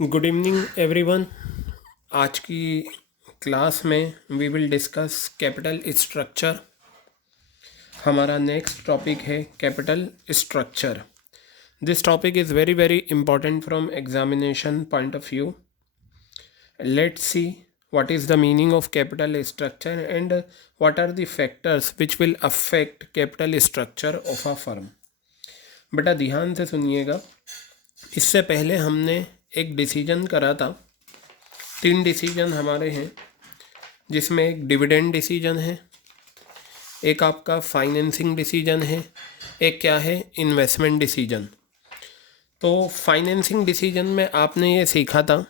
Good evening everyone. आज की class में we will discuss capital structure. हमारा नेक्स्ट टॉपिक है capital structure. This topic is very very important from examination point of view. Let's see what is the meaning of capital structure and what are the factors which will affect capital structure of a firm। बेटा ध्यान से सुनिएगा। इससे पहले हमने एक decision करा था। 3 डिसीजन हमारे हैं, जिसमें एक डिविडेंड डिसीजन है, एक आपका फाइनेंसिंग डिसीजन है, एक क्या है, इन्वेस्टमेंट डिसीजन। तो फाइनेंसिंग डिसीजन में आपने ये सीखा था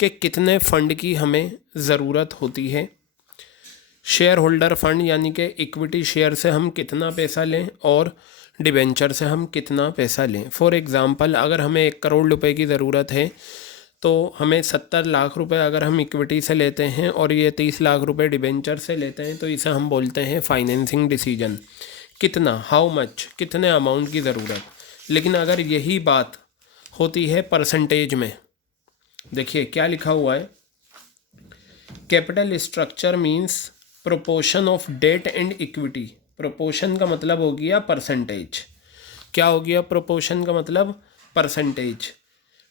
कि कितने फ़ंड की हमें ज़रूरत होती है। शेयर होल्डर फंड यानी कि इक्विटी शेयर से हम कितना पैसा लें और डिबेंचर से हम कितना पैसा लें। फॉर एग्ज़ाम्पल, अगर हमें 1 करोड़ रुपए की ज़रूरत है तो हमें 70 लाख रुपए अगर हम इक्विटी से लेते हैं और ये 30 लाख रुपए डिबेंचर से लेते हैं तो इसे हम बोलते हैं फाइनेंसिंग डिसीजन। कितना, हाउ मच, कितने अमाउंट की ज़रूरत। लेकिन अगर यही बात होती है परसेंटेज में, देखिए क्या लिखा हुआ है, capital structure means proportion of debt and equity. Proportion का मतलब हो गया परसेंटेज। क्या हो गया प्रोपोर्शन का मतलब? परसेंटेज।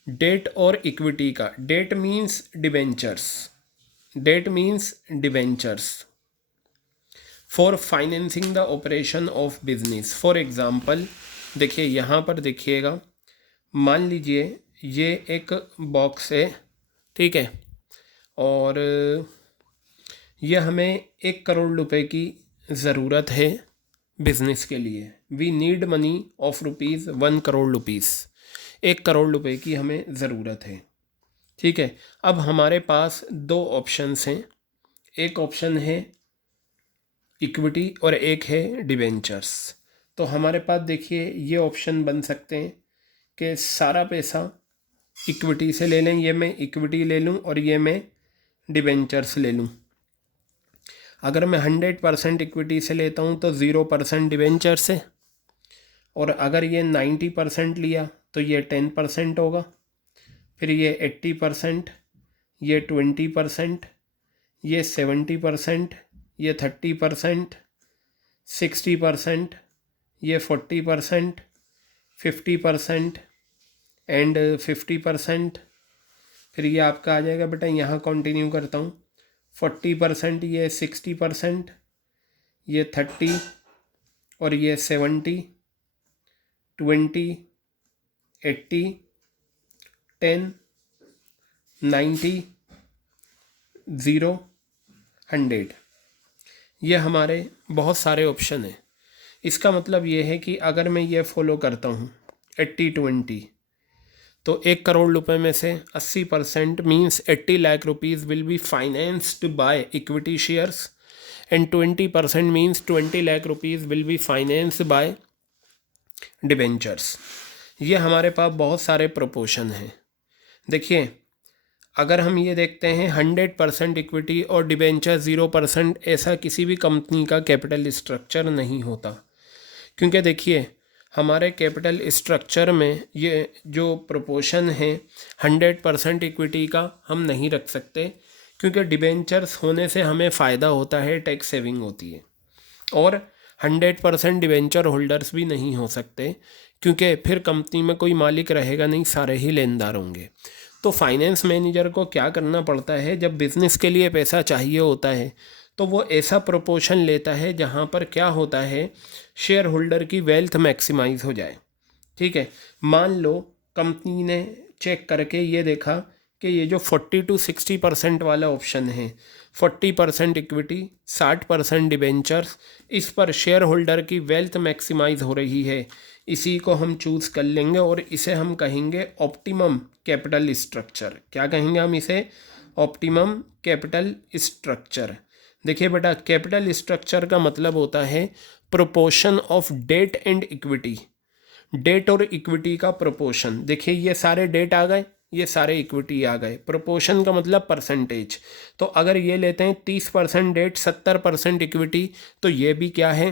डेट और इक्विटी का, that means debentures, that means debentures for financing the operation of business. For example देखिए यहाँ पर देखिएगा, मान लीजिए ये एक बॉक्स है, ठीक है, और ये हमें 1 करोड़ रुपए की ज़रूरत है बिजनेस के लिए। We need money of rupees 1 crore rupees. 1 crore रुपए की हमें ज़रूरत है, ठीक है। अब हमारे पास 2 ऑप्शंस हैं, एक ऑप्शन है इक्विटी और एक है डिबेंचर्स। तो हमारे पास देखिए ये ऑप्शन बन सकते हैं कि सारा पैसा इक्विटी से ले लें, ये मैं इक्विटी ले लूँ और ये मैं डिबेंचर्स ले लूँ। अगर मैं 100% इक्विटी से लेता हूँ तो 0% डिबेंचर से, और अगर ये 90% लिया तो ये 10% होगा, फिर ये 80%, ये 20%, ये 70%, ये 30%, 60%, ये 40%, 50% एंड 50%। फिर ये आपका आ जाएगा बेटा, यहाँ कंटिन्यू करता हूँ, 40%, ये 60%, ये 30 और ये 70, 20, 80, 10, 90, 0, 100। ये हमारे बहुत सारे ऑप्शन हैं। इसका मतलब ये है कि अगर मैं ये फॉलो करता हूँ 80-20, तो 1 करोड़ रुपए में से 80% means 80 lakh rupees will be financed by equity shares and 20% means 20 lakh rupees will be financed by debentures. ये हमारे पास बहुत सारे प्रोपोर्शन हैं। देखिए अगर हम ये देखते हैं 100% इक्विटी और डिबेंचर 0%, ऐसा किसी भी कंपनी का कैपिटल स्ट्रक्चर नहीं होता। क्योंकि देखिए हमारे कैपिटल स्ट्रक्चर में ये जो प्रोपोर्शन है 100% इक्विटी का हम नहीं रख सकते, क्योंकि डिबेंचर्स होने से हमें फ़ायदा होता है, टैक्स सेविंग होती है। और 100% डिबेंचर होल्डर्स भी नहीं हो सकते, क्योंकि फिर कंपनी में कोई मालिक रहेगा नहीं, सारे ही लेनदार होंगे। तो फाइनेंस मैनेजर को क्या करना पड़ता है, जब बिज़नेस के लिए पैसा चाहिए होता है तो वो ऐसा प्रोपोर्शन लेता है जहाँ पर क्या होता है, शेयर होल्डर की वेल्थ मैक्सिमाइज हो जाए, ठीक है। मान लो कंपनी ने चेक करके ये देखा कि ये जो 40-60% वाला ऑप्शन है, 40% इक्विटी 60% डिबेंचर्स, इस पर शेयर होल्डर की वेल्थ मैक्सिमाइज हो रही है, इसी को हम चूज़ कर लेंगे और इसे हम कहेंगे ऑप्टिमम कैपिटल स्ट्रक्चर। क्या कहेंगे हम इसे? Optimum capital structure. देखिए बेटा, कैपिटल स्ट्रक्चर का मतलब होता है proportion of debt and equity. Debt और इक्विटी का प्रोपोर्शन। देखिए ये सारे डेट आ गए, ये सारे इक्विटी आ गए। प्रोपोर्शन का मतलब परसेंटेज। तो अगर ये लेते हैं 30% डेट 70% इक्विटी, तो ये भी क्या है,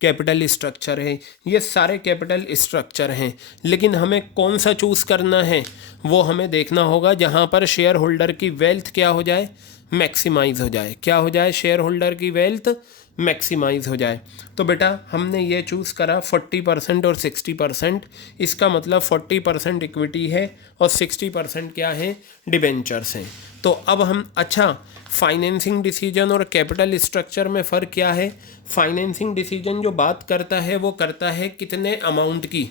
कैपिटल स्ट्रक्चर है, ये सारे कैपिटल स्ट्रक्चर हैं, लेकिन हमें कौन सा चूज़ करना है वो हमें देखना होगा जहाँ पर शेयर होल्डर की वेल्थ क्या हो जाए, मैक्सिमाइज हो जाए। क्या हो जाए, शेयर होल्डर की वेल्थ मैक्सिमाइज हो जाए। तो बेटा हमने ये चूज़ करा 40% और 60%। इसका मतलब 40% इक्विटी है और 60% क्या है, डिबेंचर्स हैं। तो अब हम, अच्छा फाइनेंसिंग डिसीजन और कैपिटल स्ट्रक्चर में फ़र्क क्या है। फाइनेंसिंग डिसीजन जो बात करता है वो करता है कितने अमाउंट की,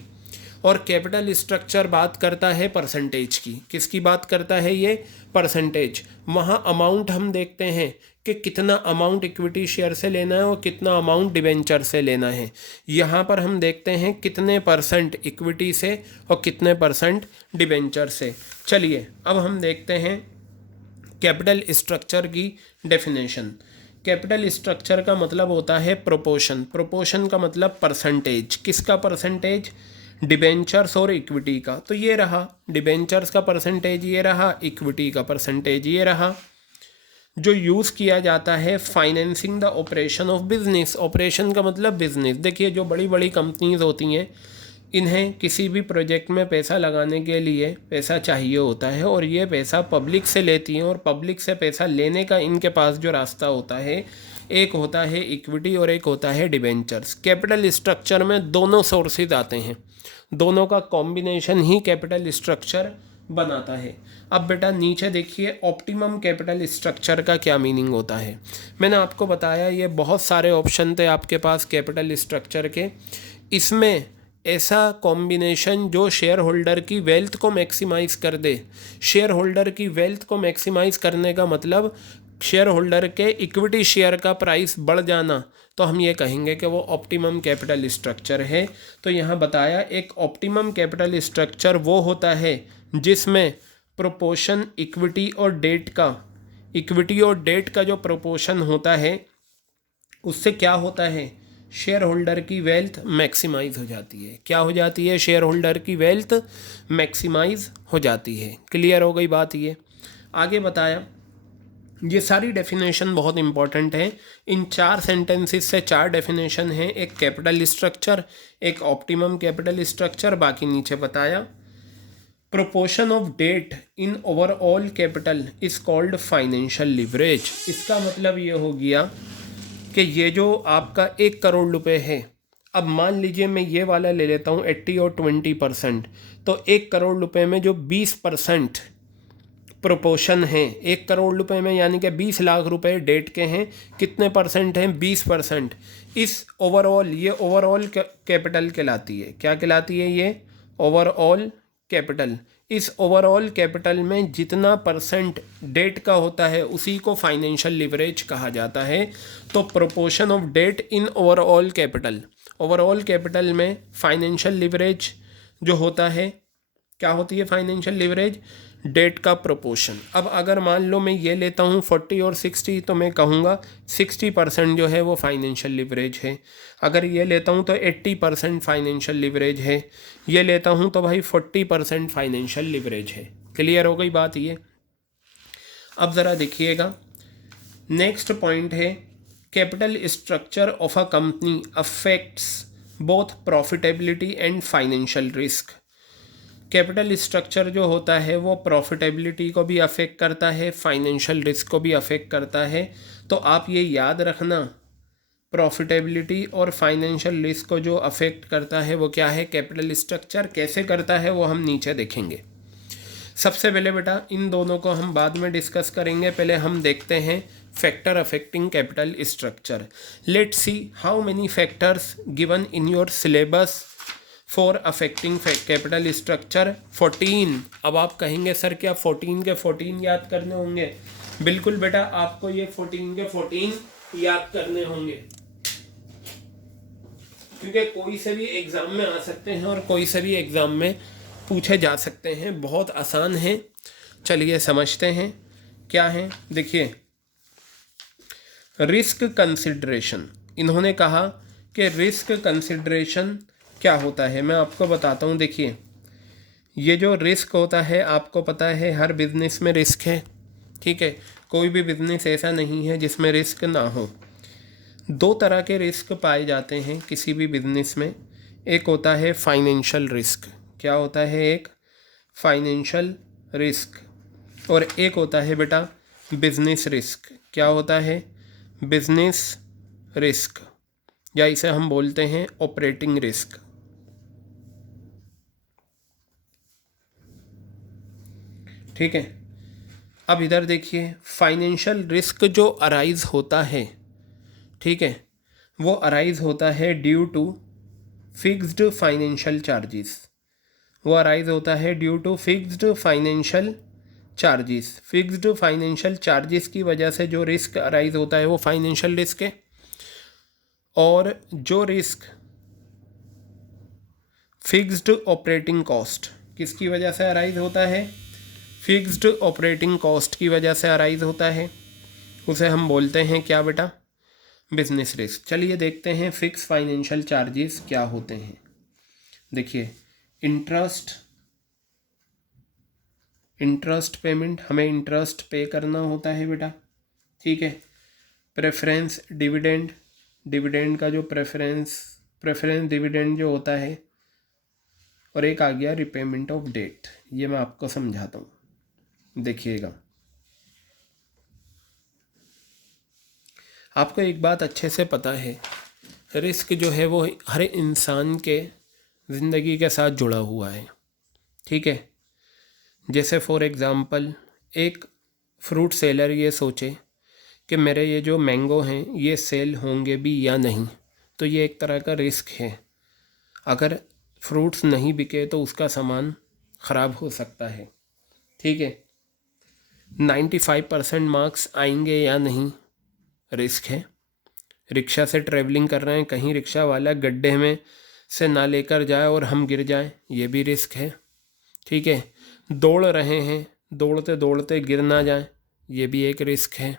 और कैपिटल स्ट्रक्चर बात करता है परसेंटेज की। किसकी बात करता है ये, परसेंटेज। वहाँ अमाउंट हम देखते हैं कि कितना अमाउंट इक्विटी शेयर से लेना है और कितना अमाउंट डिबेंचर से लेना है। यहाँ पर हम देखते हैं कितने परसेंट इक्विटी से और कितने परसेंट डिबेंचर से। चलिए अब हम देखते हैं कैपिटल स्ट्रक्चर की डेफिनेशन। कैपिटल स्ट्रक्चर का मतलब होता है प्रोपोर्शन। प्रोपोर्शन का मतलब परसेंटेज। किसका परसेंटेज, डिबेंचर्स और इक्विटी का। तो ये रहा डिबेंचर्स का परसेंटेज, ये रहा इक्विटी का परसेंटेज, ये रहा। जो यूज़ किया जाता है financing the operation of business. Operation का मतलब बिजनेस। देखिए जो बड़ी बड़ी कंपनीज होती हैं, इन्हें किसी भी प्रोजेक्ट में पैसा लगाने के लिए पैसा चाहिए होता है, और ये पैसा पब्लिक से लेती हैं, और पब्लिक से पैसा लेने का इनके पास जो रास्ता होता है, एक होता है इक्विटी और एक होता है डिबेंचर्स। कैपिटल स्ट्रक्चर में दोनों सोर्सेज आते हैं, दोनों का कॉम्बिनेशन ही कैपिटल स्ट्रक्चर बनाता है। अब बेटा नीचे देखिए ऑप्टिमम कैपिटल स्ट्रक्चर का क्या मीनिंग होता है। मैंने आपको बताया ये बहुत सारे ऑप्शन थे आपके पास कैपिटल स्ट्रक्चर के। इसमें ऐसा कॉम्बिनेशन जो शेयर होल्डर की वेल्थ को मैक्सिमाइज कर दे। शेयर होल्डर की वेल्थ को मैक्सिमाइज करने का मतलब शेयर होल्डर के इक्विटी शेयर का प्राइस बढ़ जाना, तो हम ये कहेंगे कि वो ऑप्टिमम कैपिटल स्ट्रक्चर है। तो यहाँ बताया एक ऑप्टिमम कैपिटल स्ट्रक्चर वो होता है जिसमें प्रोपोर्शन इक्विटी और डेट का, इक्विटी और डेट का जो प्रोपोर्शन होता है उससे क्या होता है, शेयर होल्डर की वेल्थ मैक्सिमाइज हो जाती है। क्या हो जाती है, शेयर होल्डर की वेल्थ मैक्सिमाइज हो जाती है। क्लियर हो गई बात। ये आगे बताया, ये सारी डेफिनेशन बहुत इंपॉर्टेंट है। इन 4 सेंटेंसेस से 4 डेफिनेशन हैं, एक कैपिटल स्ट्रक्चर, एक ऑप्टिमम कैपिटल स्ट्रक्चर, बाकी नीचे बताया। Proportion of debt in overall capital is called financial leverage. इसका मतलब ये हो गया कि ये जो आपका 1 करोड़ रुपए है, अब मान लीजिए मैं ये वाला ले लेता हूँ 80 और 20%, तो 1 करोड़ रुपए में जो 20% प्रोपोर्शन है 1 करोड़ रुपए में, यानी कि 20 लाख रुपए डेट के हैं, कितने परसेंट हैं, 20%। इस ओवरऑल, ये ओवरऑल कैपिटल कहलाती है। क्या कहलाती है ये, ओवरऑल कैपिटल। इस ओवरऑल कैपिटल में जितना परसेंट डेट का होता है उसी को फाइनेंशियल लिवरेज कहा जाता है। तो proportion of debt in overall capital, overall capital में फाइनेंशियल लिवरेज जो होता है, क्या होती है फाइनेंशियल लिवरेज, डेट का प्रोपोर्शन। अब अगर मान लो मैं ये लेता हूँ 40 और 60, तो मैं कहूँगा 60% जो है वो फाइनेंशियल लिवरेज है। अगर ये लेता हूँ तो 80% फाइनेंशियल लिवरेज है। ये लेता हूँ तो भाई 40% फाइनेंशियल लिवरेज है। क्लियर हो गई बात ये। अब ज़रा देखिएगा नेक्स्ट पॉइंट है, capital structure of a company affects both profitability and financial risk. Capital structure जो होता है वो प्रॉफिटेबिलिटी को भी अफेक्ट करता है, फाइनेंशियल रिस्क को भी अफेक्ट करता है। तो आप ये याद रखना, प्रॉफिटेबिलिटी और फाइनेंशियल रिस्क को जो अफेक्ट करता है वो क्या है, कैपिटल स्ट्रक्चर। कैसे करता है वो हम नीचे देखेंगे। सबसे पहले बेटा इन दोनों को हम बाद में डिस्कस करेंगे, पहले हम देखते हैं factor affecting capital structure. Let's see how many factors given in your syllabus for affecting capital structure. 14। अब आप कहेंगे सर क्या 14 के 14 याद करने होंगे? बिल्कुल बेटा, आपको ये 14 के 14 याद करने होंगे, क्योंकि कोई से भी एग्जाम में आ सकते हैं और कोई से भी एग्जाम में पूछे जा सकते हैं। बहुत आसान है, चलिए समझते हैं क्या है। देखिए रिस्क कंसिडरेशन, इन्होंने कहा कि रिस्क कंसिडरेशन क्या होता है, मैं आपको बताता हूँ। देखिए ये जो रिस्क होता है, आपको पता है हर बिजनेस में रिस्क है, ठीक है, कोई भी बिजनेस ऐसा नहीं है जिसमें रिस्क ना हो। दो तरह के रिस्क पाए जाते हैं किसी भी बिजनेस में। एक होता है फाइनेंशियल रिस्क। क्या होता है? एक फाइनेंशियल रिस्क। और एक होता है बेटा बिजनेस रिस्क। क्या होता है? बिजनेस रिस्क, या इसे हम बोलते हैं ऑपरेटिंग रिस्क। ठीक है, अब इधर देखिए, फाइनेंशियल रिस्क जो अराइज होता है, ठीक है, वो अराइज होता है due to fixed financial charges. वो अराइज होता है due to fixed financial charges. Fixed financial charges की वजह से जो रिस्क अराइज होता है वो फाइनेंशियल रिस्क है। और जो रिस्क फिक्स्ड ऑपरेटिंग कॉस्ट, किसकी वजह से अराइज होता है? फिक्स्ड ऑपरेटिंग कॉस्ट की वजह से अराइज होता है, उसे हम बोलते हैं क्या बेटा? Business risk. चलिए देखते हैं फिक्स फाइनेंशियल चार्जेस क्या होते हैं। देखिए, इंटरेस्ट पेमेंट, हमें इंटरेस्ट पे करना होता है बेटा। ठीक है, प्रेफरेंस डिविडेंड, डिविडेंड का जो प्रेफरेंस डिविडेंड जो होता है। और एक आ गया रिपेमेंट ऑफ डेट। ये मैं आपको समझाता हूँ, देखिएगा। आपको एक बात अच्छे से पता है, रिस्क जो है वो हर इंसान के ज़िंदगी के साथ जुड़ा हुआ है। ठीक है, जैसे फॉर एग्ज़ाम्पल एक फ्रूट सेलर ये सोचे कि मेरे ये जो मैंगो हैं ये सेल होंगे भी या नहीं, तो ये एक तरह का रिस्क है। अगर फ्रूट्स नहीं बिके तो उसका सामान ख़राब हो सकता है। ठीक है, 95% मार्क्स आएंगे या नहीं, रिस्क है। रिक्शा से ट्रैवलिंग कर रहे हैं, कहीं रिक्शा वाला गड्ढे में से ना लेकर जाए और हम गिर जाएं, ये भी रिस्क है। ठीक है, दौड़ रहे हैं, दौड़ते दौड़ते गिर ना जाएं, ये भी एक रिस्क है।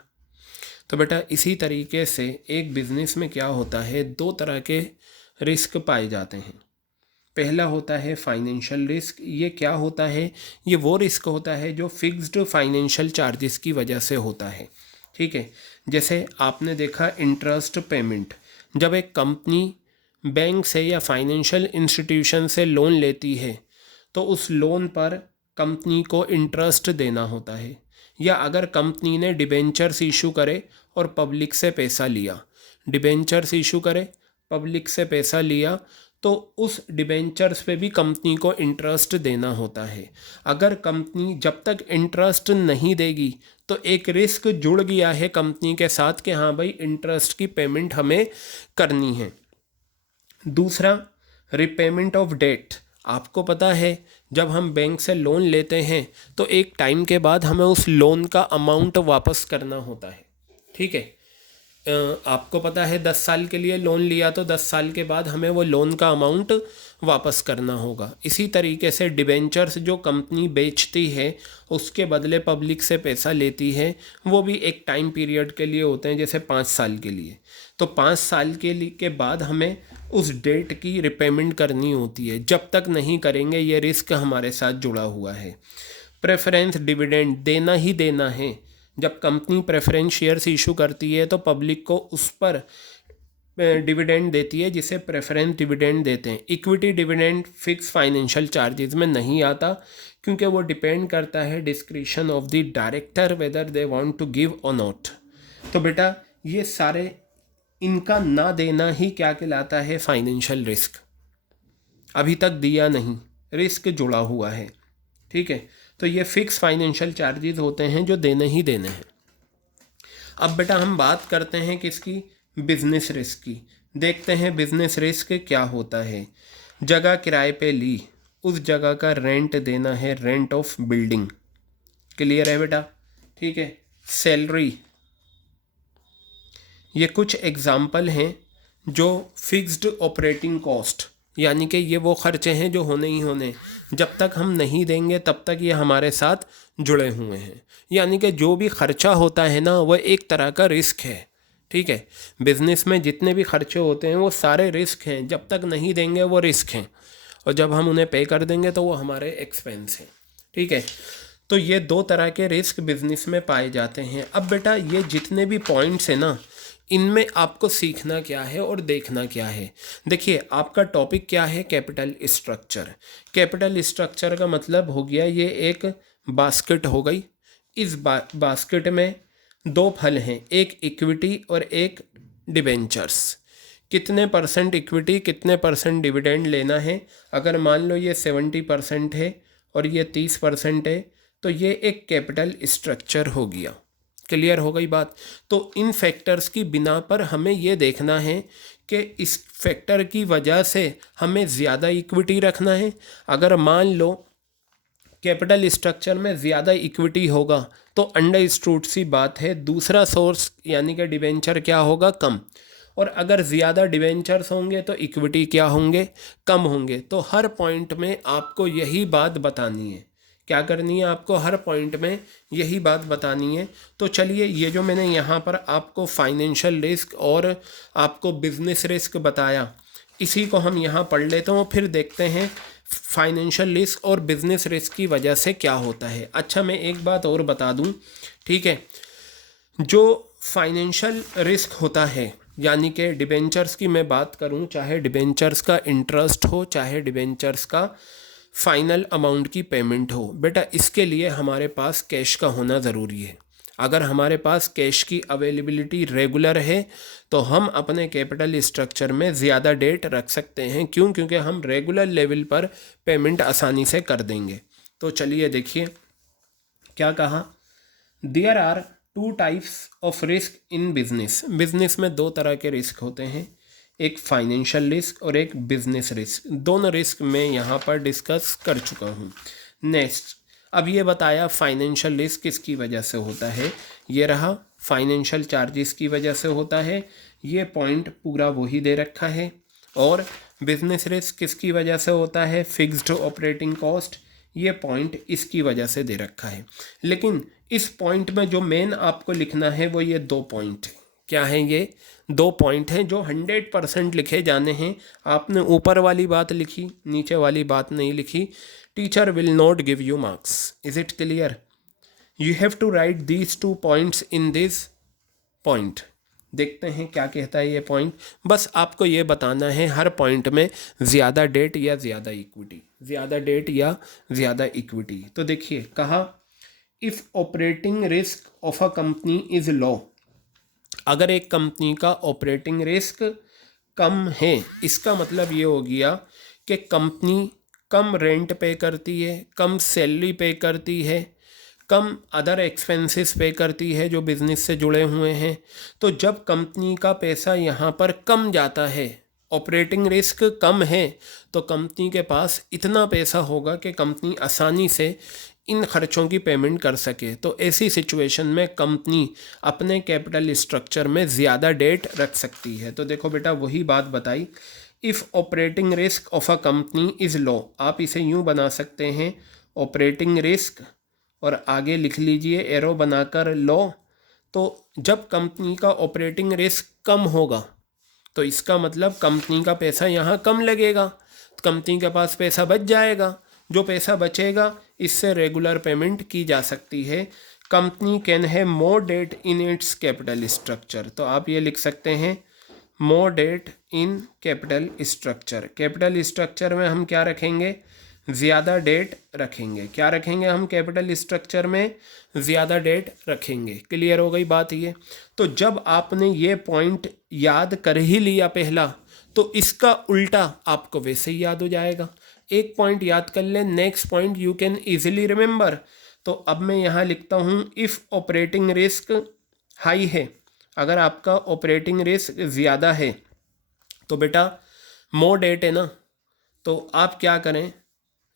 तो बेटा इसी तरीके से एक बिज़नेस में क्या होता है, दो तरह के रिस्क पाए जाते हैं। पहला होता है फाइनेंशियल रिस्क। ये क्या होता है? ये वो रिस्क होता है जो फिक्स्ड फाइनेंशियल चार्जेस की वजह से होता है। ठीक है, जैसे आपने देखा इंटरेस्ट पेमेंट। जब एक कंपनी बैंक से या फाइनेंशियल इंस्टीट्यूशन से लोन लेती है तो उस लोन पर कंपनी को इंटरेस्ट देना होता है। या अगर कंपनी ने डिबेंचर्स इशू करे और पब्लिक से पैसा लिया, डिबेंचर्स इशू करे, पब्लिक से पैसा लिया, तो उस डिबेंचर्स पे भी कंपनी को इंटरेस्ट देना होता है। अगर कंपनी जब तक इंटरेस्ट नहीं देगी तो एक रिस्क जुड़ गया है कंपनी के साथ कि हाँ भाई इंटरेस्ट की पेमेंट हमें करनी है। दूसरा, रिपेमेंट ऑफ डेट। आपको पता है जब हम बैंक से लोन लेते हैं तो एक टाइम के बाद हमें उस लोन का अमाउंट वापस करना होता है। ठीक है, आपको पता है 10 साल के लिए लोन लिया तो 10 साल के बाद हमें वो लोन का अमाउंट वापस करना होगा। इसी तरीके से डिबेंचर्स जो कंपनी बेचती है उसके बदले पब्लिक से पैसा लेती है, वो भी एक टाइम पीरियड के लिए होते हैं, जैसे 5 साल के लिए। तो 5 साल के बाद हमें उस डेट की रिपेमेंट करनी होती है। जब तक नहीं करेंगे ये रिस्क हमारे साथ जुड़ा हुआ है। प्रेफरेंस डिविडेंड देना ही देना है। जब कंपनी प्रेफरेंस शेयर्स इशू करती है तो पब्लिक को उस पर डिविडेंड देती है, जिसे प्रेफरेंस डिविडेंड देते हैं। Equity dividend fix financial charges में नहीं आता, क्योंकि वो डिपेंड करता है discretion of the director whether they want to give और नॉट। तो बेटा ये सारे, इनका ना देना ही क्या कहलाता है? Financial risk. अभी तक दिया नहीं, रिस्क जुड़ा हुआ है। ठीक है, तो ये फिक्स फाइनेंशियल चार्जेस होते हैं जो देने ही देने हैं। अब बेटा हम बात करते हैं किसकी? बिजनेस रिस्क की। देखते हैं बिजनेस रिस्क क्या होता है। जगह किराए पे ली, उस जगह का रेंट देना है, रेंट ऑफ बिल्डिंग। क्लियर है बेटा? ठीक है, सैलरी। ये कुछ एग्जाम्पल हैं जो फिक्स्ड ऑपरेटिंग कॉस्ट, यानी कि ये वो खर्चे हैं जो होने ही होने, जब तक हम नहीं देंगे तब तक ये हमारे साथ जुड़े हुए हैं। यानी कि जो भी खर्चा होता है ना, वह एक तरह का रिस्क है। ठीक है, बिजनेस में जितने भी खर्चे होते हैं वो सारे रिस्क हैं। जब तक नहीं देंगे वो रिस्क हैं, और जब हम उन्हें पे कर देंगे तो वो हमारे एक्सपेंस हैं। ठीक है, तो ये दो तरह के रिस्क बिजनेस में पाए जाते हैं। अब बेटा ये जितने भी पॉइंट्स हैं ना, इनमें आपको सीखना क्या है और देखना क्या है। देखिए आपका टॉपिक क्या है, कैपिटल स्ट्रक्चर। कैपिटल स्ट्रक्चर का मतलब हो गया ये एक बास्केट हो गई। इस बास्केट में दो फल हैं, एक इक्विटी और एक डिबेंचर्स। कितने परसेंट इक्विटी कितने परसेंट डिविडेंड लेना है। अगर मान लो ये 70% है और ये 30% है तो ये एक कैपिटल स्ट्रक्चर हो गया। क्लियर हो गई बात। तो इन फैक्टर्स की बिना पर हमें ये देखना है कि इस फैक्टर की वजह से हमें ज़्यादा इक्विटी रखना है। अगर मान लो कैपिटल स्ट्रक्चर में ज़्यादा इक्विटी होगा तो अंडरस्टूड सी बात है दूसरा सोर्स यानी कि डिबेंचर क्या होगा, कम। और अगर ज़्यादा डिबेंचर्स होंगे तो इक्विटी क्या होंगे, कम होंगे। तो हर पॉइंट में आपको यही बात बतानी है। क्या करनी है आपको, हर पॉइंट में यही बात बतानी है। तो चलिए ये जो मैंने यहाँ पर आपको फाइनेंशियल रिस्क और आपको बिजनेस रिस्क बताया, इसी को हम यहाँ पढ़ लेते हैं और फिर देखते हैं फाइनेंशियल रिस्क और बिजनेस रिस्क की वजह से क्या होता है। अच्छा मैं एक बात और बता दूँ, ठीक है। जो फाइनेंशियल रिस्क होता है यानी कि डिबेंचर्स की मैं बात करूं, चाहे डिबेंचर्स का इंटरेस्ट हो चाहे डिबेंचर्स का फाइनल अमाउंट की पेमेंट हो, बेटा इसके लिए हमारे पास कैश का होना ज़रूरी है। अगर हमारे पास कैश की अवेलेबिलिटी रेगुलर है तो हम अपने कैपिटल स्ट्रक्चर में ज़्यादा डेट रख सकते हैं। क्यों? क्योंकि हम रेगुलर लेवल पर पेमेंट आसानी से कर देंगे। तो चलिए देखिए क्या कहा, there are two types of risk in business. Business में दो तरह के रिस्क होते हैं, एक फाइनेंशियल रिस्क और एक बिजनेस रिस्क। दोनों रिस्क मैं यहाँ पर डिस्कस कर चुका हूँ। नेक्स्ट अब ये बताया फाइनेंशियल रिस्क किसकी वजह से होता है, ये रहा फाइनेंशियल चार्जेस की वजह से होता है, ये पॉइंट पूरा वही दे रखा है। और बिजनेस रिस्क किसकी वजह से होता है, फिक्स्ड ऑपरेटिंग कॉस्ट, ये पॉइंट इसकी वजह से दे रखा है। लेकिन इस पॉइंट में जो मेन आपको लिखना है वो ये दो पॉइंट है। क्या हैं ये दो पॉइंट हैं जो 100% लिखे जाने हैं। आपने ऊपर वाली बात लिखी, नीचे वाली बात नहीं लिखी। Teacher will not give you marks. Is it clear? You have to write these two points in this point. देखते हैं क्या कहता है ये पॉइंट। बस आपको ये बताना है हर पॉइंट में ज़्यादा डेट या ज़्यादा इक्विटी, ज़्यादा डेट या ज़्यादा इक्विटी। तो देखिए कहा, if operating risk of a company is low. अगर एक कंपनी का ऑपरेटिंग रिस्क कम है, इसका मतलब ये हो गया कि कंपनी कम रेंट पे करती है, कम सैलरी पे करती है, कम अदर एक्सपेंसेस पे करती है जो बिज़नेस से जुड़े हुए हैं। तो जब कंपनी का पैसा यहाँ पर कम जाता है, ऑपरेटिंग रिस्क कम है, तो कंपनी के पास इतना पैसा होगा कि कंपनी आसानी से इन खर्चों की पेमेंट कर सके। तो ऐसी सिचुएशन में कंपनी अपने कैपिटल स्ट्रक्चर में ज़्यादा डेट रख सकती है। तो देखो बेटा वही बात बताई, if operating risk of a company is low. आप इसे यूँ बना सकते हैं, ऑपरेटिंग रिस्क और आगे लिख लीजिए एरो बनाकर लो। तो जब कंपनी का ऑपरेटिंग रिस्क कम होगा तो इसका मतलब कंपनी का पैसा यहाँ कम लगेगा, कंपनी के पास पैसा बच जाएगा। जो पैसा बचेगा इससे रेगुलर पेमेंट की जा सकती है। Company can have more debt in its capital structure. तो आप ये लिख सकते हैं more debt in capital structure. Capital structure में हम क्या रखेंगे, ज़्यादा डेट रखेंगे। क्या रखेंगे हम कैपिटल स्ट्रक्चर में, ज़्यादा डेट रखेंगे। क्लियर हो गई बात ये। तो जब आपने ये पॉइंट याद कर ही लिया पहला, तो इसका उल्टा आपको वैसे ही याद हो जाएगा। एक पॉइंट याद कर लें, next point you can easily remember. तो अब मैं यहाँ लिखता हूँ, इफ़ ऑपरेटिंग रिस्क हाई है, अगर आपका ऑपरेटिंग रिस्क ज़्यादा है तो बेटा मोर डेट है ना, तो आप क्या करें,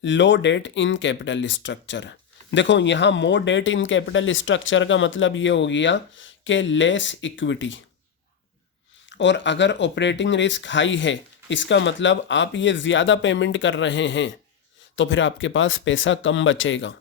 लो डेट इन कैपिटल स्ट्रक्चर। देखो यहाँ मोर डेट इन कैपिटल स्ट्रक्चर का मतलब ये हो गया कि लेस इक्विटी। और अगर ऑपरेटिंग रिस्क हाई है, इसका मतलब आप ये ज़्यादा पेमेंट कर रहे हैं, तो फिर आपके पास पैसा कम बचेगा।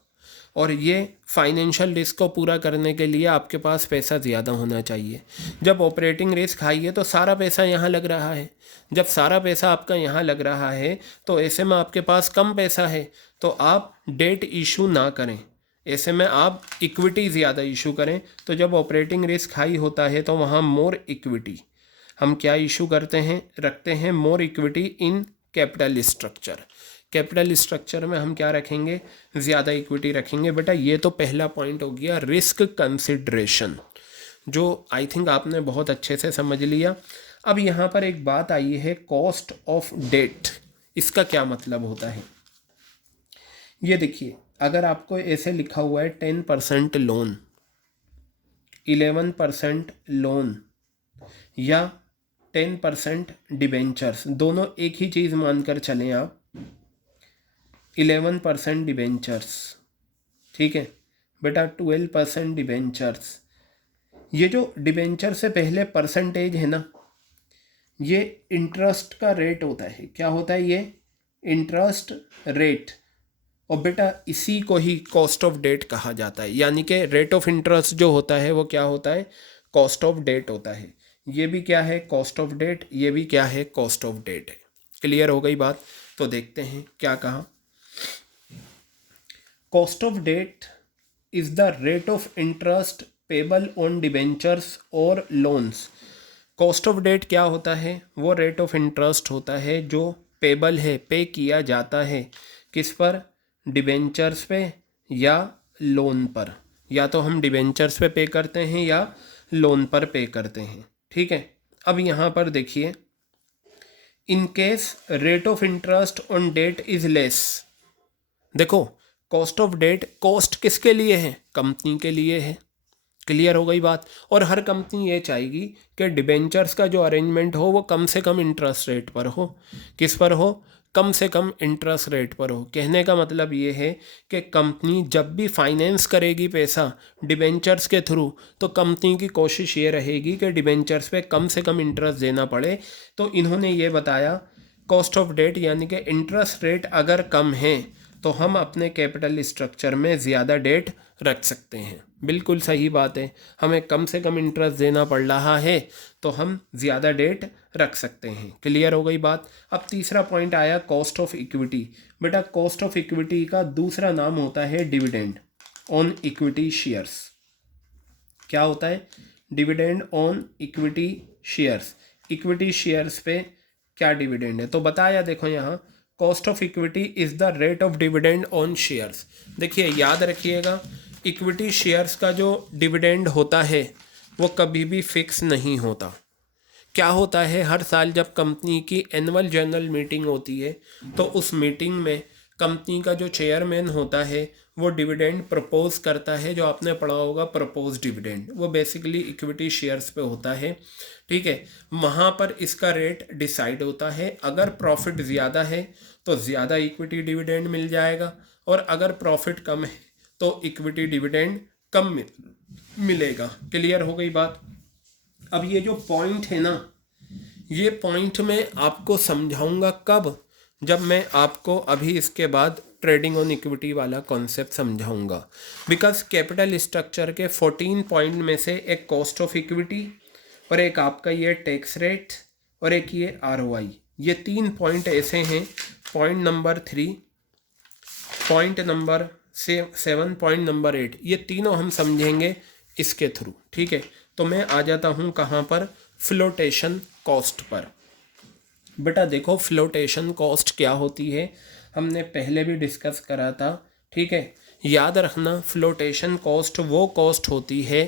और ये फाइनेंशियल रिस्क को पूरा करने के लिए आपके पास पैसा ज़्यादा होना चाहिए। जब ऑपरेटिंग रिस्क हाई है तो सारा पैसा यहाँ लग रहा है। जब सारा पैसा आपका यहाँ लग रहा है तो ऐसे में आपके पास कम पैसा है, तो आप डेट इशू ना करें। ऐसे में आप इक्विटी ज़्यादा इशू करें। तो जब ऑपरेटिंग रिस्क हाई होता है तो वहाँ मोर इक्विटी, हम क्या इशू करते हैं, रखते हैं more equity in capital structure. Capital structure में हम क्या रखेंगे, ज़्यादा इक्विटी रखेंगे। बेटा ये तो पहला पॉइंट हो गया रिस्क कंसिडरेशन, जो आई थिंक आपने बहुत अच्छे से समझ लिया। अब यहाँ पर एक बात आई है, कॉस्ट ऑफ डेट। इसका क्या मतलब होता है, ये देखिए, अगर आपको ऐसे लिखा हुआ है 10% लोन, 11% लोन या 10% डिबेंचर्स, दोनों एक ही चीज़ मानकर चलें आप, 11% डिबेंचर्स, ठीक है बेटा, 12% डिबेंचर्स। ये जो डिबेंचर से पहले परसेंटेज है ना, ये इंटरेस्ट का रेट होता है। क्या होता है ये, इंटरेस्ट रेट। और बेटा इसी को ही कॉस्ट ऑफ डेट कहा जाता है, यानी कि रेट ऑफ इंटरेस्ट जो होता है वो क्या होता है, कॉस्ट ऑफ डेट होता है। ये भी क्या है, कॉस्ट ऑफ डेट, ये भी क्या है, कॉस्ट ऑफ डेट है। क्लियर हो गई बात। तो देखते हैं क्या कहा, cost of debt is the rate of interest payable on debentures और लोन्स। कॉस्ट ऑफ डेट क्या होता है, वो रेट ऑफ इंटरेस्ट होता है जो पेबल है, पे किया जाता है, किस पर, डिबेंचर्स पे या लोन पर। या तो हम डिबेंचर्स पे करते हैं या लोन पर पे करते हैं, ठीक है। अब यहाँ पर देखिए, in case rate of interest on debt is less. देखो कॉस्ट ऑफ डेट, कॉस्ट किसके लिए है, कंपनी के लिए है। क्लियर हो गई बात। और हर कंपनी ये चाहेगी कि डिबेंचर्स का जो अरेंजमेंट हो वो कम से कम इंटरेस्ट रेट पर हो। किस पर हो, कम से कम इंटरेस्ट रेट पर हो। कहने का मतलब ये है कि कंपनी जब भी फाइनेंस करेगी पैसा डिबेंचर्स के थ्रू, तो कंपनी की कोशिश ये रहेगी कि डिबेंचर्स पे कम से कम इंटरेस्ट देना पड़े। तो इन्होंने ये बताया, कॉस्ट ऑफ डेट यानी कि इंटरेस्ट रेट अगर कम है तो हम अपने कैपिटल स्ट्रक्चर में ज़्यादा डेट रख सकते हैं। बिल्कुल सही बात है, हमें कम से कम इंटरेस्ट देना पड़ रहा है तो हम ज़्यादा डेट रख सकते हैं। क्लियर हो गई बात। अब तीसरा पॉइंट आया, कॉस्ट ऑफ इक्विटी। बेटा कॉस्ट ऑफ इक्विटी का दूसरा नाम होता है डिविडेंड ऑन इक्विटी शेयर्स। क्या होता है, dividend on equity shares. Equity shares पे क्या डिविडेंड है, तो बताया देखो यहाँ, cost of equity is the rate of dividend on shares. देखिए याद रखिएगा, इक्विटी शेयर्स का जो डिविडेंड होता है वो कभी भी फिक्स नहीं होता। क्या होता है, हर साल जब कंपनी की एनुअल जनरल मीटिंग होती है तो उस मीटिंग में कंपनी का जो चेयरमैन होता है वो डिविडेंड प्रपोज करता है, जो आपने पढ़ा होगा प्रपोज डिविडेंड, वो बेसिकली इक्विटी शेयर्स पे होता है, ठीक है। वहाँ पर इसका रेट डिसाइड होता है। अगर प्रॉफिट ज़्यादा है तो ज़्यादा इक्विटी डिविडेंड मिल जाएगा, और अगर प्रॉफिट कम है तो इक्विटी डिविडेंड कम मिलेगा। क्लियर हो गई बात। अब ये जो पॉइंट है ना, ये पॉइंट मैं आपको समझाऊंगा कब, जब मैं आपको अभी इसके बाद ट्रेडिंग ऑन इक्विटी वाला कॉन्सेप्ट समझाऊंगा। बिकॉज कैपिटल स्ट्रक्चर के 14 पॉइंट में से एक कॉस्ट ऑफ इक्विटी, और एक आपका ये टैक्स रेट, और एक ये ROI, ये 3 पॉइंट ऐसे हैं। Point number 3, point number 7, point number 8, ये तीनों हम समझेंगे इसके थ्रू, ठीक है। तो मैं आ जाता हूँ कहाँ पर, फ्लोटेशन कॉस्ट पर। बेटा देखो फ्लोटेशन कॉस्ट क्या होती है, हमने पहले भी डिस्कस करा था, ठीक है। याद रखना, फ्लोटेशन कॉस्ट वो कॉस्ट होती है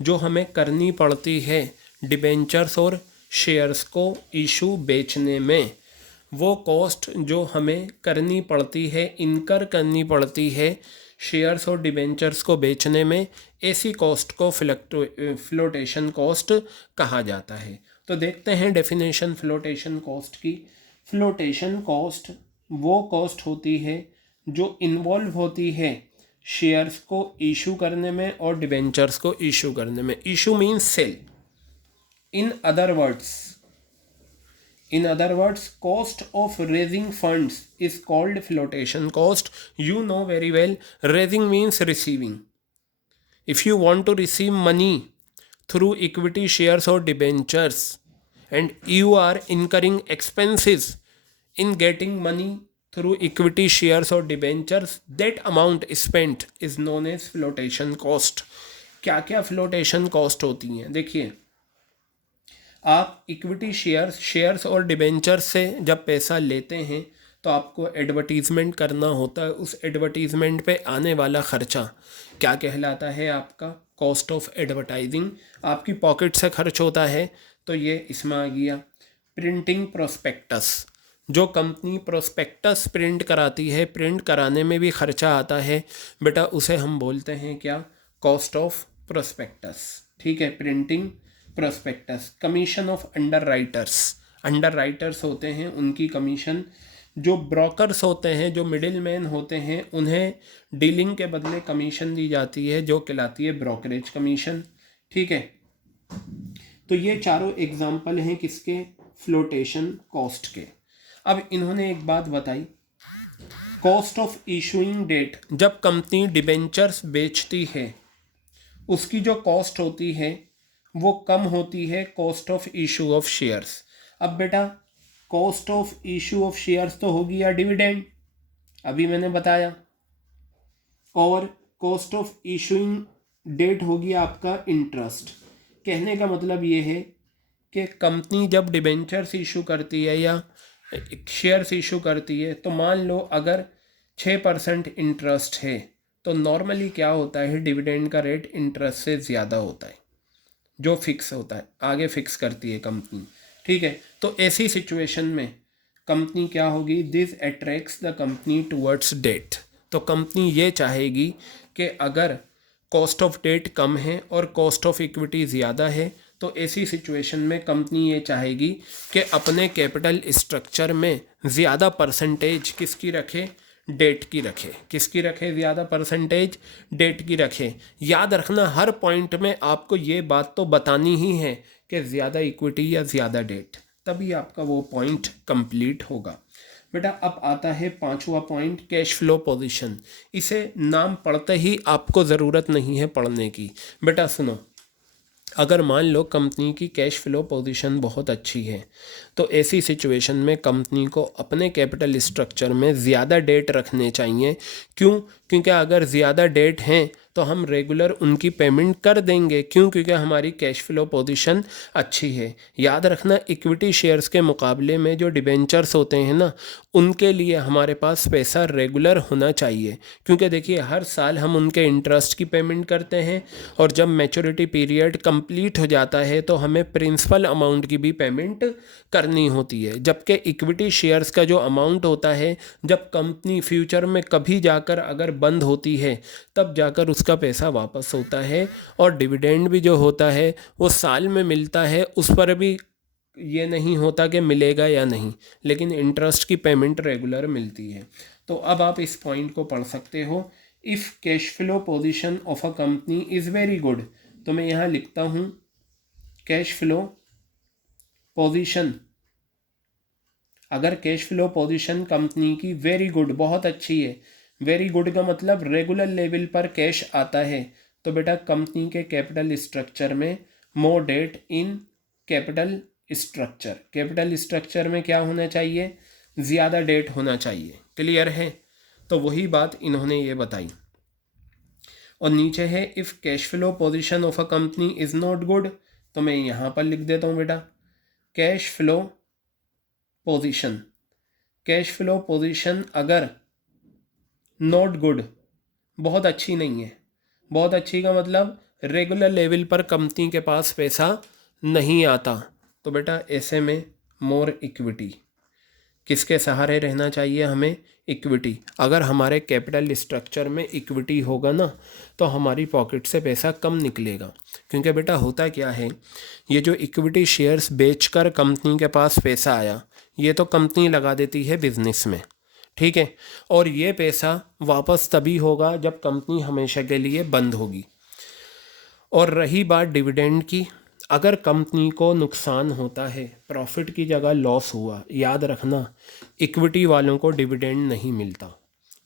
जो हमें करनी पड़ती है डिबेंचर्स और शेयर्स को इशू बेचने में। वो कॉस्ट जो हमें करनी पड़ती है, इनकर करनी पड़ती है शेयर्स और डिबेंचर्स को बेचने में, ऐसी कॉस्ट को फ्लोटेशन कॉस्ट कहा जाता है। तो देखते हैं डेफिनेशन फ्लोटेशन कॉस्ट की। फ्लोटेशन कॉस्ट वो कॉस्ट होती है जो इन्वॉल्व होती है शेयर्स को इशू करने में और डिबेंचर्स को इशू करने में। Issue means sell. In other words, cost of raising funds is called flotation cost. You know very well, raising means receiving. If you want to receive money through equity shares or debentures and you are incurring expenses in getting money through equity shares और debentures, that amount spent is known as flotation cost. क्या क्या flotation cost होती हैं? देखिए, आप equity shares और debentures से जब पैसा लेते हैं तो आपको एडवर्टीज़मेंट करना होता है। उस एडवर्टीज़मेंट पे आने वाला खर्चा क्या कहलाता है? आपका कॉस्ट ऑफ एडवर्टाइजिंग। आपकी पॉकेट से खर्च होता है तो ये इसमें आ गया। प्रिंटिंग प्रोस्पेक्टस, जो कंपनी प्रोस्पेक्टस प्रिंट कराती है, प्रिंट कराने में भी खर्चा आता है बेटा, उसे हम बोलते हैं क्या? Cost of prospectus. ठीक है, printing prospectus. Commission of under writers होते हैं, उनकी कमीशन। जो ब्रोकर्स होते हैं, जो मिडिल मैन होते हैं, उन्हें डीलिंग के बदले कमीशन दी जाती है जो कहलाती है ब्रोकरेज कमीशन। ठीक है, तो ये चारों एग्जाम्पल हैं किसके? फ्लोटेशन कॉस्ट के। अब इन्होंने एक बात बताई, कॉस्ट ऑफ इशूइंग डेट। जब कंपनी डिबेंचर्स बेचती है उसकी जो कॉस्ट होती है वो कम होती है cost of issue of shares. अब बेटा, cost of issue of shares तो होगी या डिविडेंड, अभी मैंने बताया, और कॉस्ट ऑफ इशूइंग डेट होगी आपका इंटरेस्ट। कहने का मतलब ये है कि कंपनी जब डिबेंचर्स इशू करती है या शेयर्स इशू करती है तो मान लो अगर 6% इंटरेस्ट है तो नॉर्मली क्या होता है, डिविडेंड का रेट इंटरेस्ट से ज़्यादा होता है, जो फिक्स होता है, आगे फिक्स करती है कंपनी। ठीक है, तो ऐसी सिचुएशन में कंपनी क्या होगी? This attracts the company towards debt. तो कंपनी ये चाहेगी कि अगर कॉस्ट ऑफ डेट कम है और कॉस्ट ऑफ इक्विटी ज़्यादा है तो ऐसी सिचुएशन में कंपनी ये चाहेगी कि अपने कैपिटल स्ट्रक्चर में ज़्यादा परसेंटेज किसकी रखे? डेट की रखे। किसकी रखे? ज़्यादा परसेंटेज डेट की रखे। याद रखना, हर पॉइंट में आपको ये बात तो बतानी ही है कि ज़्यादा इक्विटी या ज़्यादा डेट, तभी आपका वो पॉइंट कंप्लीट होगा। बेटा अब आता है 5वां पॉइंट, कैश फ्लो पोजीशन। इसे नाम पढ़ते ही आपको ज़रूरत नहीं है पढ़ने की। बेटा सुनो, अगर मान लो कंपनी की कैश फ्लो पोजीशन बहुत अच्छी है तो ऐसी सिचुएशन में कंपनी को अपने कैपिटल स्ट्रक्चर में ज़्यादा डेट रखने चाहिए। क्यों? क्योंकि अगर ज़्यादा डेट हैं तो हम रेगुलर उनकी पेमेंट कर देंगे। क्यों? क्योंकि हमारी कैश फ्लो पोजीशन अच्छी है। याद रखना, इक्विटी शेयर्स के मुकाबले में जो डिबेंचर्स होते हैं ना, उनके लिए हमारे पास पैसा रेगुलर होना चाहिए। क्योंकि देखिए, हर साल हम उनके इंटरेस्ट की पेमेंट करते हैं और जब मैच्योरिटी पीरियड कंप्लीट हो जाता है तो हमें प्रिंसिपल अमाउंट की भी पेमेंट करनी होती है। जबकि इक्विटी शेयर्स का जो अमाउंट होता है, जब कंपनी फ्यूचर में कभी जाकर अगर बंद होती है तब जाकर उसका पैसा वापस होता है, और डिविडेंड भी जो होता है वो साल में मिलता है, उस पर भी ये नहीं होता कि मिलेगा या नहीं, लेकिन इंटरेस्ट की पेमेंट रेगुलर मिलती है। तो अब आप इस पॉइंट को पढ़ सकते हो, if cash flow position of a company is very good. तो मैं यहाँ लिखता हूँ कैश फ्लो पोजीशन। अगर कैश फ्लो पोजीशन कंपनी की वेरी गुड, बहुत अच्छी है, वेरी गुड का मतलब रेगुलर लेवल पर कैश आता है, तो बेटा कंपनी के कैपिटल स्ट्रक्चर में more debt in capital structure. Capital structure में क्या होना चाहिए? ज़्यादा डेट होना चाहिए। क्लियर है? तो वही बात इन्होंने ये बताई। और नीचे है if cash flow position of a company is not good, तो मैं यहाँ पर लिख देता हूँ बेटा cash flow position. Cash flow position अगर नॉट गुड, बहुत अच्छी नहीं है, बहुत अच्छी का मतलब रेगुलर लेवल पर कंपनी के पास पैसा नहीं आता, तो बेटा ऐसे में मोर इक्विटी, किसके सहारे रहना चाहिए हमें? इक्विटी। अगर हमारे कैपिटल स्ट्रक्चर में इक्विटी होगा ना तो हमारी पॉकेट से पैसा कम निकलेगा। क्योंकि बेटा होता क्या है, ये जो इक्विटी शेयर्स बेचकर कंपनी के पास पैसा आया, ये तो कंपनी लगा देती है बिजनेस में, ठीक है, और ये पैसा वापस तभी होगा जब कंपनी हमेशा के लिए बंद होगी। और रही बात डिविडेंड की, अगर कंपनी को नुकसान होता है, प्रॉफिट की जगह लॉस हुआ, याद रखना इक्विटी वालों को डिविडेंड नहीं मिलता।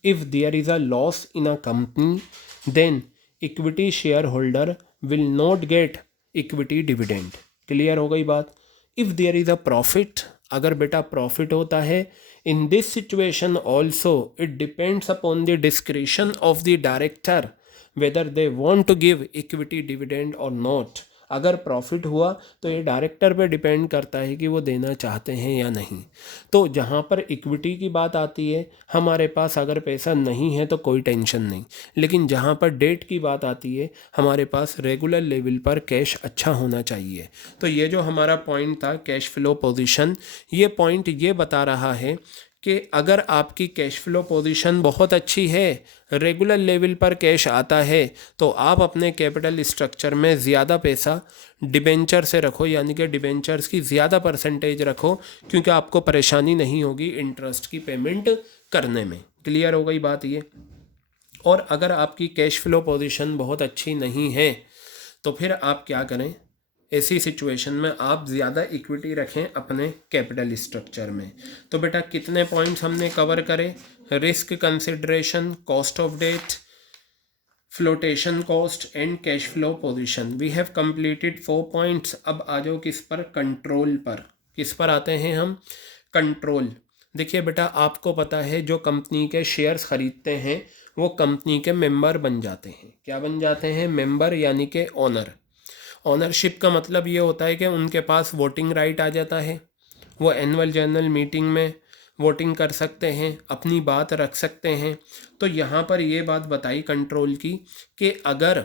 If there is a loss in a company then equity share holder will not get equity dividend. Clear हो गई बात? If there is a profit, अगर बेटा प्रॉफिट होता है In this situation also, it depends upon the discretion of the director whether they want to give equity dividend or not. अगर profit हुआ तो ये डायरेक्टर पे डिपेंड करता है कि वो देना चाहते हैं या नहीं। तो जहाँ पर इक्विटी की बात आती है, हमारे पास अगर पैसा नहीं है तो कोई टेंशन नहीं, लेकिन जहाँ पर डेट की बात आती है, हमारे पास रेगुलर लेवल पर कैश अच्छा होना चाहिए। तो ये जो हमारा पॉइंट था कैश फ्लो पोजीशन, ये पॉइंट ये बता रहा है कि अगर आपकी कैश फ्लो पोजीशन बहुत अच्छी है, रेगुलर लेवल पर कैश आता है, तो आप अपने कैपिटल स्ट्रक्चर में ज़्यादा पैसा डिबेंचर से रखो, यानी कि डिबेंचर्स की ज़्यादा परसेंटेज रखो, क्योंकि आपको परेशानी नहीं होगी इंटरेस्ट की पेमेंट करने में। क्लियर हो गई बात ये। और अगर आपकी कैश फ्लो पोजीशन बहुत अच्छी नहीं है तो फिर आप क्या करें, ऐसी सिचुएशन में आप ज़्यादा इक्विटी रखें अपने कैपिटल स्ट्रक्चर में। तो बेटा कितने पॉइंट्स हमने कवर करे, risk consideration, cost of debt, flotation cost and cash flow position. We have completed 4 points. अब आ जाओ किस पर, कंट्रोल पर। किस पर आते हैं हम, कंट्रोल। देखिए बेटा, आपको पता है जो कंपनी के शेयर्स खरीदते हैं वो कंपनी के मेंबर बन जाते हैं। क्या बन जाते हैं, मेंबर, यानी कि ओनर। ओनरशिप का मतलब ये होता है कि उनके पास वोटिंग राइट आ जाता है, वो एनुअल जनरल मीटिंग में वोटिंग कर सकते हैं, अपनी बात रख सकते हैं। तो यहाँ पर ये बात बताई कंट्रोल की कि अगर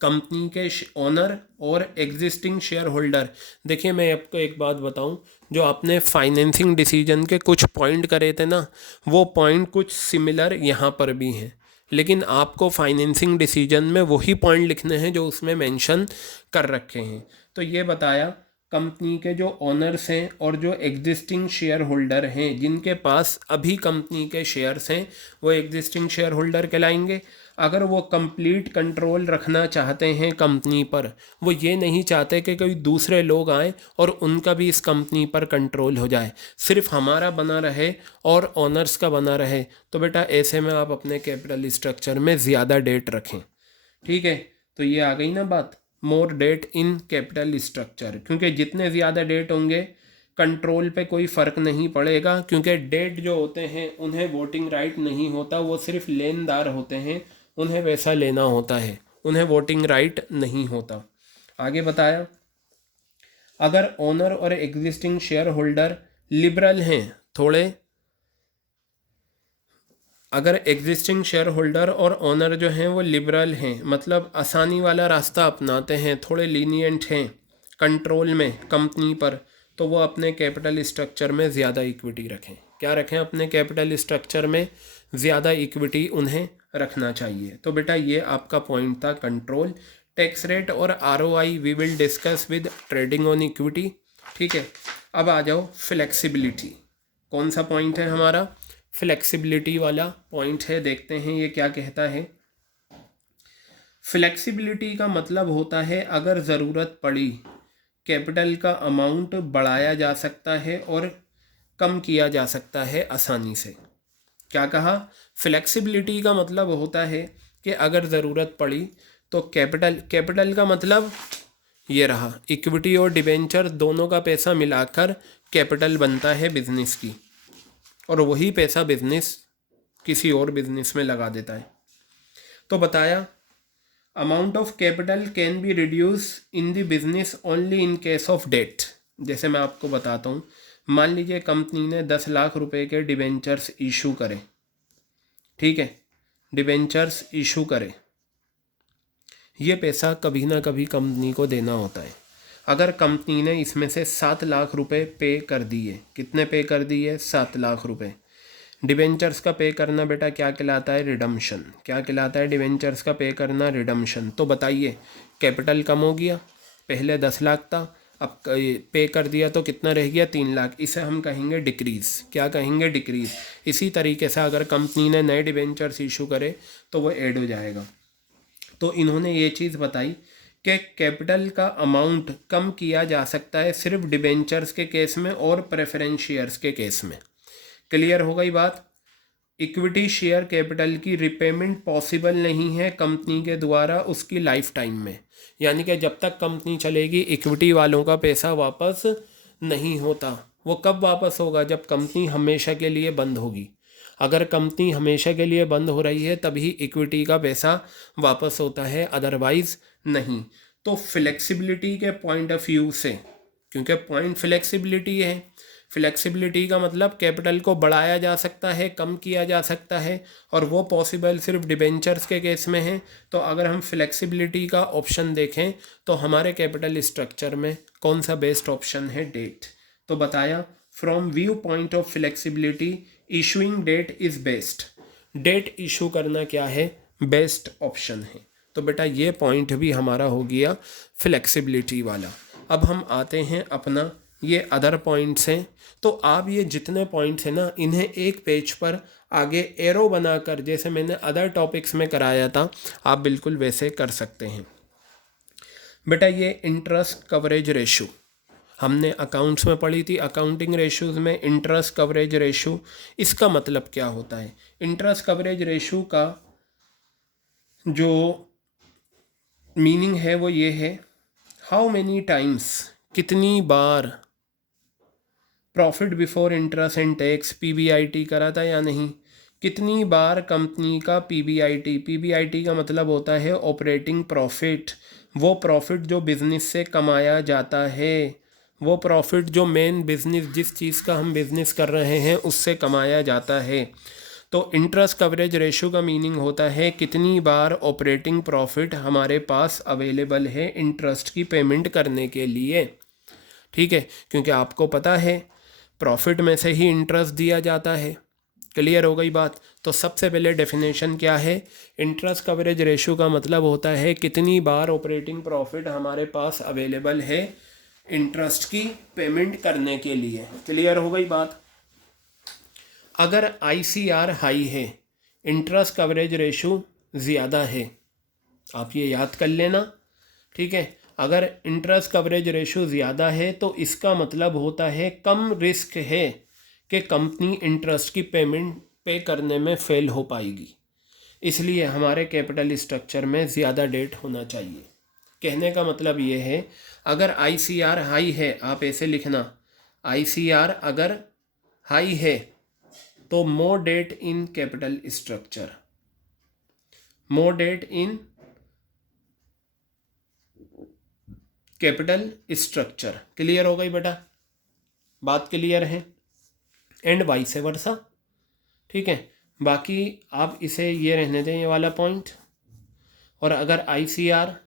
कंपनी के ओनर और एग्जिस्टिंग शेयर होल्डर, देखिए मैं आपको एक बात बताऊं, जो आपने फाइनेंसिंग डिसीजन के कुछ पॉइंट करे थे ना, वो पॉइंट कुछ सिमिलर यहाँ पर भी हैं, लेकिन आपको फाइनेंसिंग डिसीजन में वही पॉइंट लिखने हैं जो उसमें मेंशन कर रखे हैं। तो ये बताया कंपनी के जो ओनर्स हैं और जो एग्जिस्टिंग शेयर होल्डर हैं, जिनके पास अभी कंपनी के शेयर्स हैं, वो एग्जिस्टिंग शेयर होल्डर कहलाएंगे। अगर वो कंप्लीट कंट्रोल रखना चाहते हैं कंपनी पर, वो ये नहीं चाहते कि कोई दूसरे लोग आएँ और उनका भी इस कंपनी पर कंट्रोल हो जाए, सिर्फ हमारा बना रहे और ओनर्स का बना रहे, तो बेटा ऐसे में आप अपने कैपिटल स्ट्रक्चर में ज़्यादा डेट रखें। ठीक है, तो ये आ गई ना बात, मोर डेट इन कैपिटल स्ट्रक्चर, क्योंकि जितने ज़्यादा डेट होंगे कंट्रोल पे कोई फ़र्क नहीं पड़ेगा, क्योंकि डेट जो होते हैं उन्हें वोटिंग राइट नहीं होता, वो सिर्फ लेनदार होते हैं, उन्हें पैसा लेना होता है, उन्हें वोटिंग राइट नहीं होता। आगे बताया, अगर ओनर और एग्जिस्टिंग शेयर होल्डर लिबरल हैं थोड़े, अगर एग्जिस्टिंग शेयर होल्डर और ओनर जो हैं वो लिबरल हैं, मतलब आसानी वाला रास्ता अपनाते हैं, थोड़े लीनियंट हैं कंट्रोल में कंपनी पर, तो वो अपने कैपिटल स्ट्रक्चर में ज़्यादा इक्विटी रखें। क्या रखें, अपने कैपिटल स्ट्रक्चर में ज़्यादा इक्विटी उन्हें रखना चाहिए। तो बेटा ये आपका पॉइंट था कंट्रोल। टैक्स रेट और ROI we will discuss with trading on equity. ठीक है, अब आ जाओ फ्लेक्सिबिलिटी। कौन सा पॉइंट है हमारा, फ्लेक्सिबिलिटी वाला पॉइंट है। देखते हैं ये क्या कहता है। फ्लेक्सिबिलिटी का मतलब होता है अगर ज़रूरत पड़ी कैपिटल का अमाउंट बढ़ाया जा सकता है और कम किया जा सकता है आसानी से। क्या कहा, फ्लेक्सिबिलिटी का मतलब होता है कि अगर ज़रूरत पड़ी तो कैपिटल का मतलब ये रहा, इक्विटी और डिबेंचर दोनों का पैसा मिलाकर कैपिटल बनता है बिजनेस की, और वही पैसा बिजनेस किसी और बिजनेस में लगा देता है। तो बताया amount of capital can be reduce in the business only in case of debt. जैसे मैं आपको बताता हूँ, मान लीजिए कंपनी ने 10 लाख रुपए के डिबेंचर्स इशू करे, ठीक है, डिबेंचर्स इशू करे, ये पैसा कभी ना कभी कंपनी को देना होता है। अगर कंपनी ने इसमें से 7 लाख रुपए पे कर दिए, कितने पे कर दिए, 7 लाख रुपए, डिबेंचर्स का पे करना बेटा क्या कहलाता है, रिडम्पशन। क्या कहलाता है, डिबेंचर्स का पे करना, रिडम्पशन। तो बताइए कैपिटल कम हो गया, पहले 10 लाख था, अब पे कर दिया तो कितना रह गया, 3 लाख, इसे हम कहेंगे डिक्रीज़। क्या कहेंगे, डिक्रीज़। इसी तरीके से अगर कंपनी ने नए डिबेंचर्स इशू करे तो वो ऐड हो जाएगा। तो इन्होंने ये चीज़ बताई कि कैपिटल का अमाउंट कम किया जा सकता है सिर्फ डिबेंचर्स के केस में और प्रेफरेंस शेयर्स के केस में। क्लियर हो गई बात। इक्विटी शेयर कैपिटल की रिपेमेंट पॉसिबल नहीं है कंपनी के द्वारा उसकी लाइफ टाइम में, यानी कि जब तक कंपनी चलेगी इक्विटी वालों का पैसा वापस नहीं होता। वो कब वापस होगा? जब कंपनी हमेशा के लिए बंद होगी। अगर कंपनी हमेशा के लिए बंद हो रही है तभी इक्विटी का पैसा वापस होता है, अदरवाइज नहीं। तो फ्लेक्सिबिलिटी के पॉइंट ऑफ व्यू से, क्योंकि पॉइंट फ्लेक्सिबिलिटी है, फ्लेक्सिबिलिटी का मतलब कैपिटल को बढ़ाया जा सकता है, कम किया जा सकता है, और वो पॉसिबल सिर्फ डिबेंचर्स के केस में है। तो अगर हम फ्लेक्सिबिलिटी का ऑप्शन देखें तो हमारे कैपिटल स्ट्रक्चर में कौन सा बेस्ट ऑप्शन है? डेट। तो बताया from view point of flexibility issuing debt is best. Debt issue करना क्या है? बेस्ट ऑप्शन है। तो बेटा ये पॉइंट भी हमारा हो गया फ्लेक्सिबिलिटी वाला। अब हम आते हैं अपना ये अदर पॉइंट्स हैं। तो आप ये जितने पॉइंट्स हैं ना, इन्हें एक पेज पर आगे एरो बनाकर, जैसे मैंने अदर टॉपिक्स में कराया था, आप बिल्कुल वैसे कर सकते हैं। बेटा ये इंटरेस्ट कवरेज रेशो हमने अकाउंट्स में पढ़ी थी, अकाउंटिंग रेशोज़ में इंटरेस्ट कवरेज रेशो। इसका मतलब क्या होता है? इंटरेस्ट कवरेज रेशो का जो मीनिंग है वो ये है, हाउ मेनी टाइम्स, कितनी बार profit before interest and tax PBIT करा था या नहीं, कितनी बार कंपनी का पीबीआईटी, पीबीआईटी का मतलब होता है ऑपरेटिंग प्रॉफिट, वो प्रॉफिट जो बिज़नेस से कमाया जाता है, वो प्रॉफिट जो मेन बिज़नेस, जिस चीज़ का हम बिज़नेस कर रहे हैं उससे कमाया जाता है। तो इंटरेस्ट कवरेज रेशो का मीनिंग होता है कितनी बार ऑपरेटिंग प्रॉफिट हमारे पास अवेलेबल है इंटरेस्ट की पेमेंट करने के लिए। ठीक है, क्योंकि आपको पता है प्रॉफिट में से ही इंटरेस्ट दिया जाता है। क्लियर हो गई बात? तो सबसे पहले डेफिनेशन क्या है? इंटरेस्ट कवरेज रेशो का मतलब होता है कितनी बार ऑपरेटिंग प्रॉफिट हमारे पास अवेलेबल है इंटरेस्ट की पेमेंट करने के लिए। क्लियर हो गई बात? अगर आईसीआर हाई है, इंटरेस्ट कवरेज रेशो ज़्यादा है, आप ये याद कर लेना। ठीक है, अगर इंटरेस्ट कवरेज रेशो ज़्यादा है तो इसका मतलब होता है कम रिस्क है कि कंपनी इंटरेस्ट की पेमेंट पे करने में फेल हो पाएगी। इसलिए हमारे कैपिटल स्ट्रक्चर में ज़्यादा डेट होना चाहिए। कहने का मतलब ये है, अगर आईसीआर हाई है, आप ऐसे लिखना, आईसीआर अगर हाई है तो more debt in capital structure, more debt in capital structure. Clear हो गई बेटा? बात क्लियर है? And vice versa. ठीक है, बाकी आप इसे ये रहने दें, ये वाला पॉइंट। और अगर आईसीआर